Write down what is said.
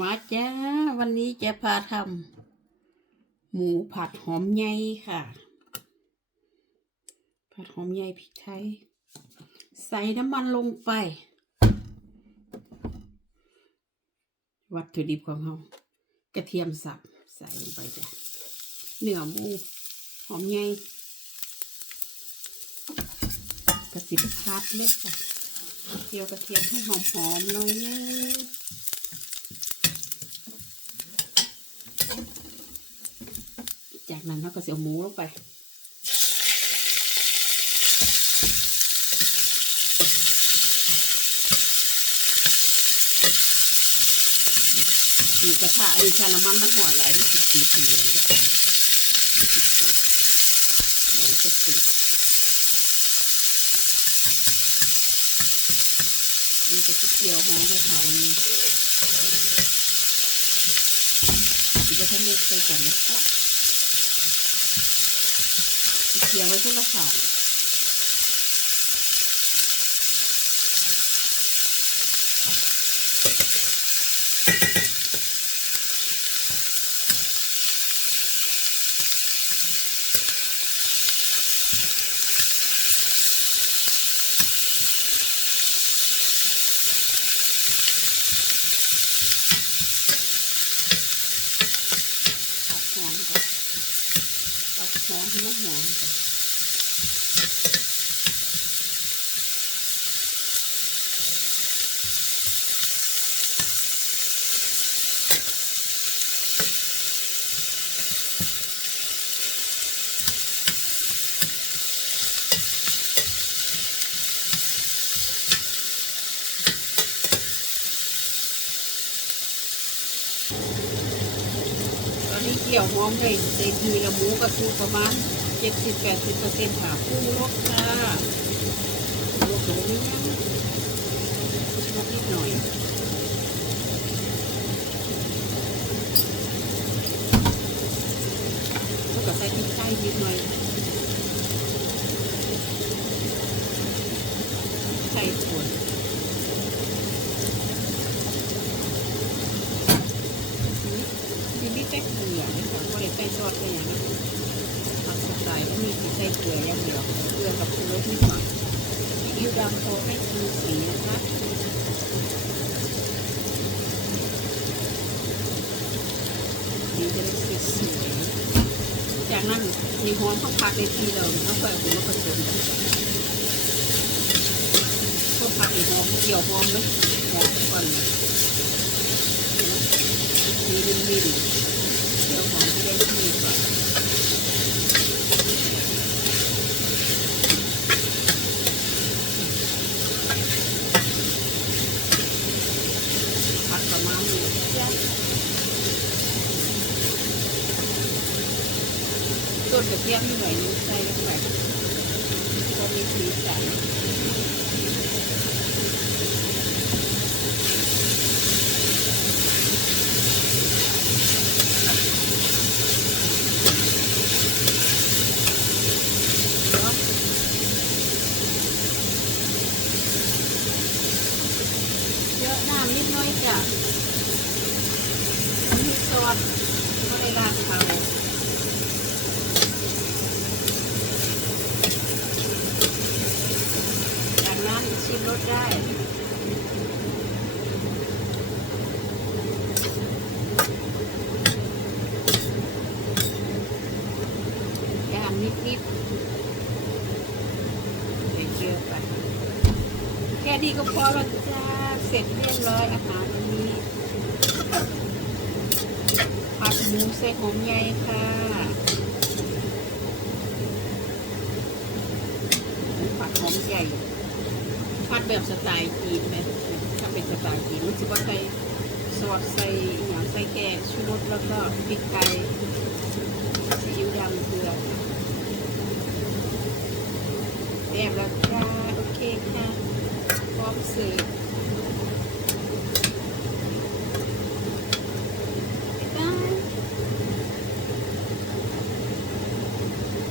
มาจ้า วันนี้จะพาทำหมูผัดหอมใหญ่ค่ะ ผัดหอมใหญ่พริกไทย ใส่น้ำมันลงไป วัตถุดิบของเรากระเทียมสับใส่ลงไปจ้ะเนื้อหมูหอมใหญ่กระสิบพัดเลยค่ะเจียวกระเทียมให้หอมๆหน่อยนะ จาก นั้นเราก็จะเอาหมูลงไปมีกระทะมีชาน้ำมันมันหอนไหลได้สิบสี่ทีเลยแล้วจะติดนี่ก็จะเกี่ยวหอมไปขาวนึงอีกจะทำเองไปก่อนนะคะ เกี่ยวไว้คนละขาว เอาหอมก่อนเอาหอมให้มันหอมก่อนตอนนี้ เกี่ยวหอมได้เต็มทีละหมูก็คือประมาณเจ็ดสิบแปดสิบเปอร์เซ็นต์ค่ะปรุงรสค่ะปรุงรสหมูนี่นะรสนิดหน่อยแล้วก็ใส่พริกไทยนิดหน่อยไข่ป่น มีมีแค่เกลือนะคะไม่ได้ใส่ซอสอะไรอย่างนั้ผัดสไตล์ก็มีใส่เกลืออย่างเดียวเกลือกับปรุงรสนิดหน่อยซีอิ๊วดำโทให้ชูสีนะคะดีจะได้สีสวยจากนั้นมีหอมข้าวผัดในทีเราแล้วก็เอาไปผสมข้าวผัดหอมเกี่ยวหอมไหมหอมก่อนมีดิ ต้นกระเทียมนี่หน่อยนึงใส่ลงไปพอมีสีสันเนาะเยอะ น้อยจ้ะมีซอสก็ได้ราดเขาจากนั้นชิมรสได้นิดนิดๆใส่เกลือไปแค่นี้ก็พอแล้วจ้า เสร็จเรียบร้อยอาหารวันนี้ผัดหมูใส่หอมใหญ่ค่ะหมูผัดหอมใหญ่ผัดแบบสไตล์จีนไหมถ้าเป็นสไตล์จีนรู้สึกว่าใส่ซอสใส่อหย่างใส่แกงชูรสแล้วก็พริกไทยซีอิ๊วดำเกลือค่ะเรียบแล้วจ้าโอเคค่ะพร้อมเสิร์ฟ